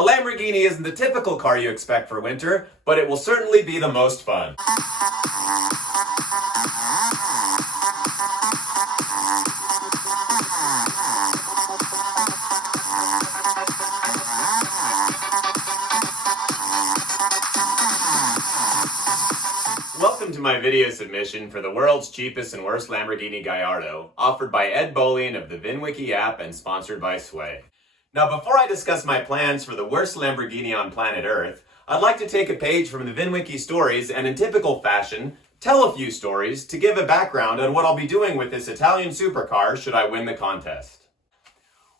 A Lamborghini isn't the typical car you expect for winter, but it will certainly be the most fun. Welcome to my video submission for the world's cheapest and worst Lamborghini Gallardo, offered by Ed Bolian of the VinWiki app and sponsored by Sway. Now, before I discuss my plans for the worst Lamborghini on planet Earth, I'd like to take a page from the VinWiki stories and in typical fashion, tell a few stories to give a background on what I'll be doing with this Italian supercar should I win the contest.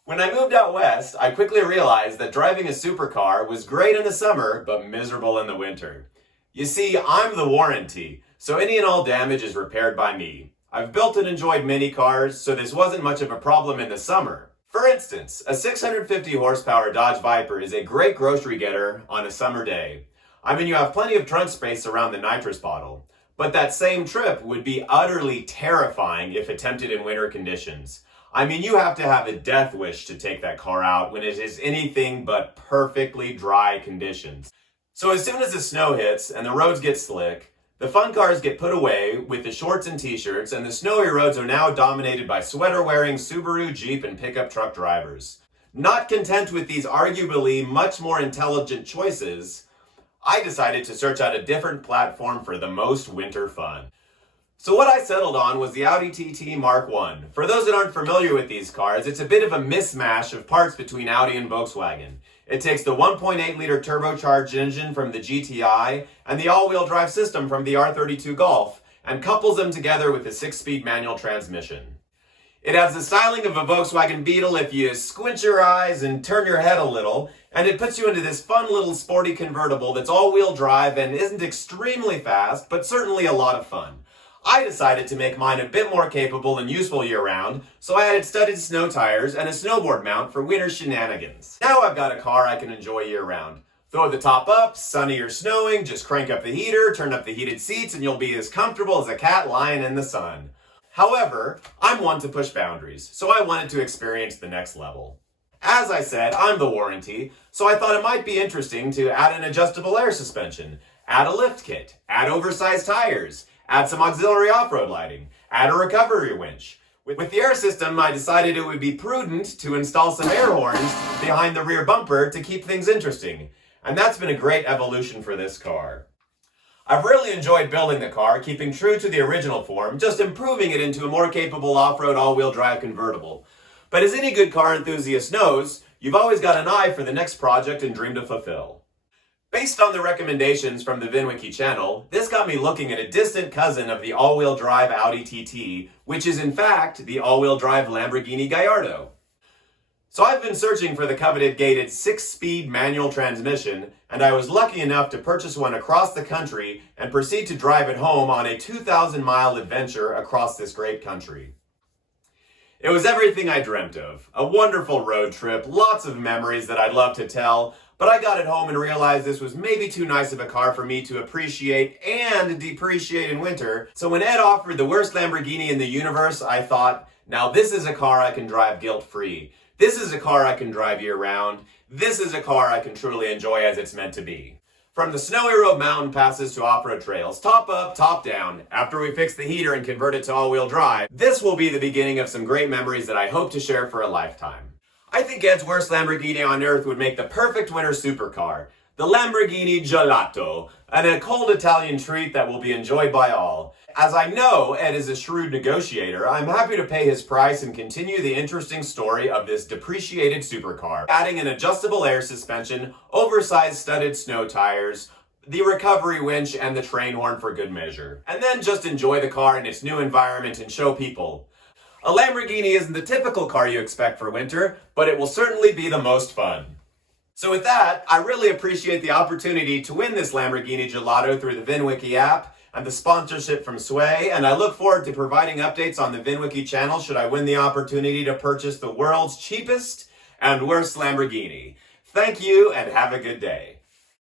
When I moved out west, I quickly realized that driving a supercar was great in the summer, but miserable in the winter. You see, I'm the warranty, so any and all damage is repaired by me. I've built and enjoyed many cars, so this wasn't much of a problem in the summer. For instance, a 650 horsepower Dodge Viper is a great grocery getter on a summer day. I mean, you have plenty of trunk space around the nitrous bottle, but that same trip would be utterly terrifying if attempted in winter conditions. I mean, you have to have a death wish to take that car out when it is anything but perfectly dry conditions. So as soon as the snow hits and the roads get slick, the fun cars get put away with the shorts and t-shirts, and the snowy roads are now dominated by sweater-wearing Subaru, Jeep, and pickup truck drivers. Not content with these arguably much more intelligent choices, I decided to search out a different platform for the most winter fun. So what I settled on was the Audi TT Mark I. For those that aren't familiar with these cars, it's a bit of a mismatch of parts between Audi and Volkswagen. It takes the 1.8-liter turbocharged engine from the GTI and the all-wheel drive system from the R32 Golf and couples them together with a 6-speed manual transmission. It has the styling of a Volkswagen Beetle if you squint your eyes and turn your head a little, and it puts you into this fun little sporty convertible that's all-wheel drive and isn't extremely fast, but certainly a lot of fun. I decided to make mine a bit more capable and useful year-round, so I added studded snow tires and a snowboard mount for winter shenanigans. Now I've got a car I can enjoy year-round. Throw the top up, sunny or snowing, just crank up the heater, turn up the heated seats, and you'll be as comfortable as a cat lying in the sun. However, I'm one to push boundaries, so I wanted to experience the next level. As I said, I'm the warranty, so I thought it might be interesting to add an adjustable air suspension, add a lift kit, add oversized tires, add some auxiliary off-road lighting, add a recovery winch. With the air system, I decided it would be prudent to install some air horns behind the rear bumper to keep things interesting. And that's been a great evolution for this car. I've really enjoyed building the car, keeping true to the original form, just improving it into a more capable off-road all-wheel drive convertible. But as any good car enthusiast knows, you've always got an eye for the next project and dream to fulfill. Based on the recommendations from the VinWiki channel, this got me looking at a distant cousin of the all-wheel drive Audi TT, which is in fact the all-wheel drive Lamborghini Gallardo. So I've been searching for the coveted gated 6-speed manual transmission, and I was lucky enough to purchase one across the country and proceed to drive it home on a 2,000-mile adventure across this great country. It was everything I dreamt of. A wonderful road trip, lots of memories that I'd love to tell, but I got it home and realized this was maybe too nice of a car for me to appreciate and depreciate in winter. So when Ed offered the worst Lamborghini in the universe, I thought, now this is a car I can drive guilt-free. This is a car I can drive year-round. This is a car I can truly enjoy as it's meant to be. From the snowy road mountain passes to off-road trails, top up, top down, after we fix the heater and convert it to all-wheel drive, this will be the beginning of some great memories that I hope to share for a lifetime. I think Ed's worst Lamborghini on earth would make the perfect winter supercar, the Lamborghini Gelato, and a cold Italian treat that will be enjoyed by all. As I know Ed is a shrewd negotiator, I'm happy to pay his price and continue the interesting story of this depreciated supercar, adding an adjustable air suspension, oversized studded snow tires, the recovery winch, and the train horn for good measure. And then just enjoy the car in its new environment and show people. A Lamborghini isn't the typical car you expect for winter, but it will certainly be the most fun. So with that, I really appreciate the opportunity to win this Lamborghini Gelato through the VinWiki app and the sponsorship from Sway, and I look forward to providing updates on the VinWiki channel should I win the opportunity to purchase the world's cheapest and worst Lamborghini. Thank you and have a good day.